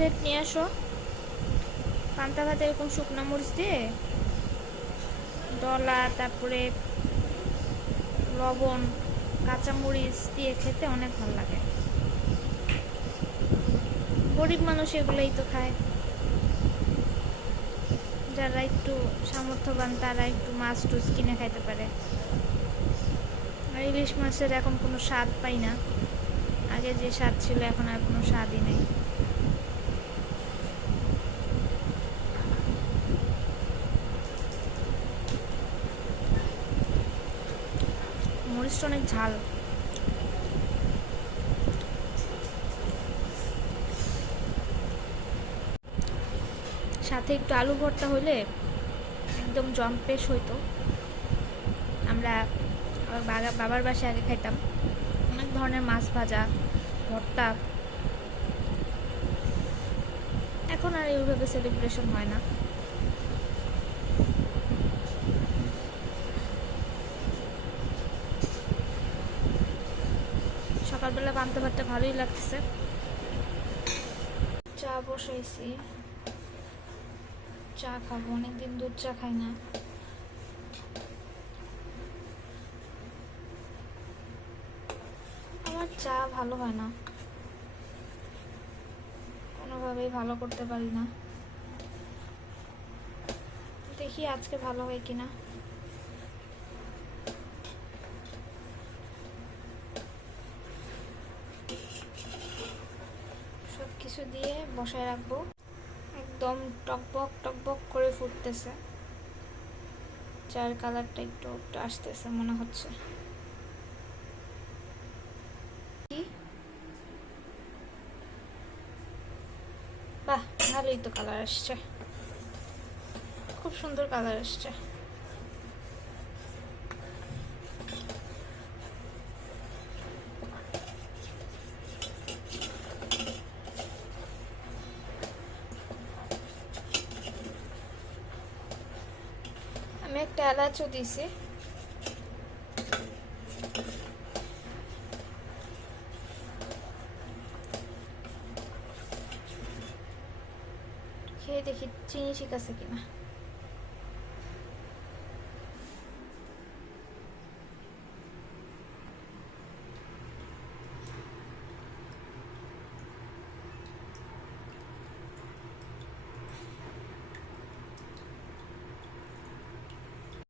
Plate নিয়ে আসো। পান্তা ভাতে এরকম শুকনো মরিচ দিয়ে ডলা তারপরে লবণ, কাঁচা মরিচ দিয়ে খেতে অনেক ভালো লাগে। গরিব মানুষ এগুলোই তো খায়। যারা একটু সামর্থ্যবান, তারা একটু মাছ টুস কিনে খাইতে পারে। আর ইলিশ মাছের এখন কোনো স্বাদ পাই না। আগে যে স্বাদ ছিল, এখন আর কোনো স্বাদই নেই। মরিচটা অনেক ঝাল। সাথে একটু আলু ভর্তা হলে একদম জম জম্পেশ হইতো। আমরা বাগা- বাবার বাসায় আগে খাইতাম। অনেক ধরনের মাছ ভাজা, ভর্তা। এখন আর এইভাবে সেলিব্রেশন হয় না। সকালবেলা পান্তা ভাতটা ভালোই লাগতেছে। চা বসাইছি। চা খাব, অনেকদিন দুধ চা খাই না। আমার চা ভালো হয় না। কোনোভাবেই ভালো করতে পারি না। দেখি আজকে ভালো হয় কিনা। কিছু দিয়ে বসায় রাখব। একদম টকবক টকবক করে ফুটতেছে। চার কালারটা একটু একটু আসতেছে মনে হচ্ছে। ভালোই তো কালার আসছে। খুব সুন্দর কালার আসছে। একটা এলাচও দিছি। খেয়ে দেখি চিনি ঠিক আছে কিনা।